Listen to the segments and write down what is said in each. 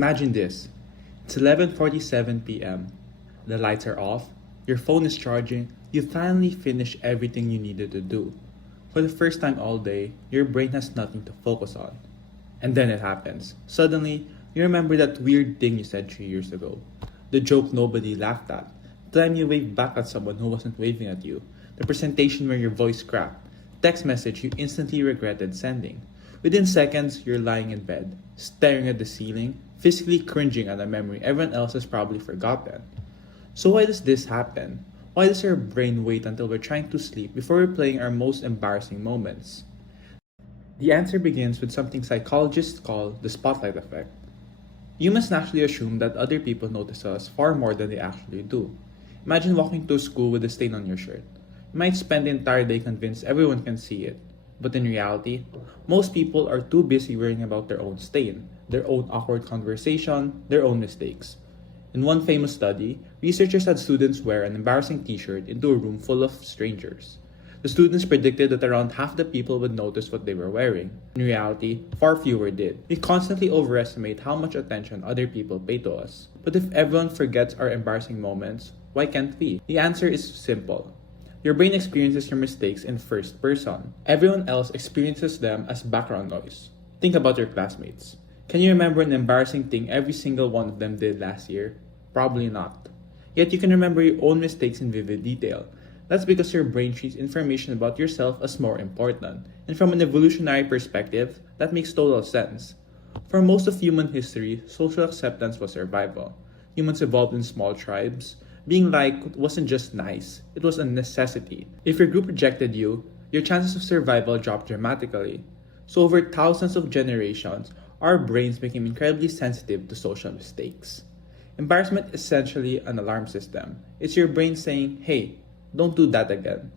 Imagine this. It's 11:47 p.m. The lights are off, your phone is charging, you finally finish everything you needed to do. For the first time all day, your brain has nothing to focus on. And then it happens. Suddenly, you remember that weird thing you said 3 years ago. The joke nobody laughed at. The time you waved back at someone who wasn't waving at you. The presentation where your voice cracked. Text message you instantly regretted sending. Within seconds, you're lying in bed, staring at the ceiling, physically cringing at a memory everyone else has probably forgotten. So why does this happen? Why does our brain wait until we're trying to sleep before replaying our most embarrassing moments? The answer begins with something psychologists call the spotlight effect. Humans naturally assume that other people notice us far more than they actually do. Imagine walking to school with a stain on your shirt. You might spend the entire day convinced everyone can see it. But in reality, most people are too busy worrying about their own stain, their own awkward conversation, their own mistakes. In one famous study, researchers had students wear an embarrassing t-shirt into a room full of strangers. The students predicted that around half the people would notice what they were wearing. In reality, far fewer did. We constantly overestimate how much attention other people pay to us. But if everyone forgets our embarrassing moments, why can't we? The answer is simple. Your brain experiences your mistakes in first person. Everyone else experiences them as background noise. Think about your classmates. Can you remember an embarrassing thing every single one of them did last year? Probably not. Yet you can remember your own mistakes in vivid detail. That's because your brain treats information about yourself as more important. And from an evolutionary perspective, that makes total sense. For most of human history, social acceptance was survival. Humans evolved in small tribes. Being liked wasn't just nice, it was a necessity. If your group rejected you, your chances of survival dropped dramatically. So over thousands of generations, our brains became incredibly sensitive to social mistakes. Embarrassment is essentially an alarm system. It's your brain saying, hey, don't do that again.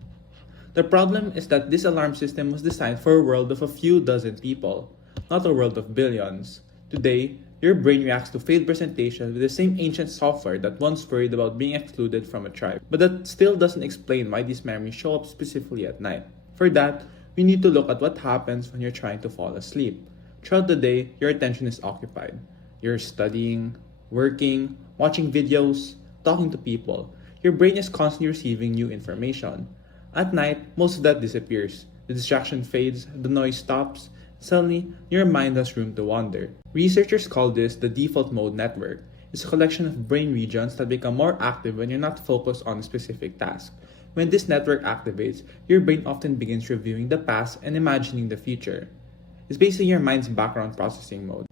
The problem is that this alarm system was designed for a world of a few dozen people, not a world of billions. Today, your brain reacts to failed presentations with the same ancient software that once worried about being excluded from a tribe. But that still doesn't explain why these memories show up specifically at night. For that, we need to look at what happens when you're trying to fall asleep. Throughout the day, your attention is occupied. You're studying, working, watching videos, talking to people. Your brain is constantly receiving new information. At night, most of that disappears. The distraction fades, the noise stops. Suddenly, your mind has room to wander. Researchers call this the default mode network. It's a collection of brain regions that become more active when you're not focused on a specific task. When this network activates, your brain often begins reviewing the past and imagining the future. It's basically your mind's background processing mode.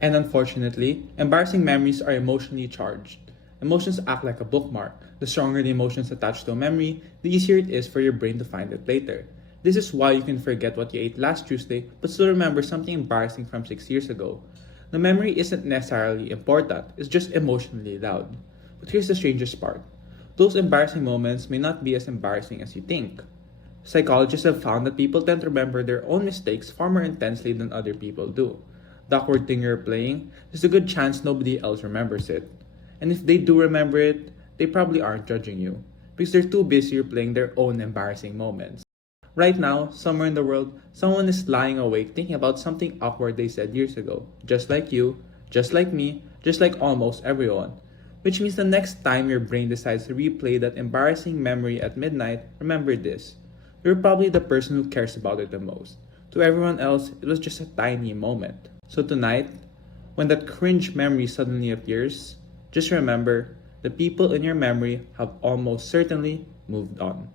And unfortunately, embarrassing memories are emotionally charged. Emotions act like a bookmark. The stronger the emotions attached to a memory, the easier it is for your brain to find it later. This is why you can forget what you ate last Tuesday but still remember something embarrassing from 6 years ago. The memory isn't necessarily important, it's just emotionally loud. But here's the strangest part. Those embarrassing moments may not be as embarrassing as you think. Psychologists have found that people tend to remember their own mistakes far more intensely than other people do. The awkward thing you're playing, there's a good chance nobody else remembers it. And if they do remember it, they probably aren't judging you, because they're too busy replaying their own embarrassing moments. Right now, somewhere in the world, someone is lying awake thinking about something awkward they said years ago. Just like you, just like me, just like almost everyone. Which means the next time your brain decides to replay that embarrassing memory at midnight, remember this. You're probably the person who cares about it the most. To everyone else, it was just a tiny moment. So tonight, when that cringe memory suddenly appears, just remember, the people in your memory have almost certainly moved on.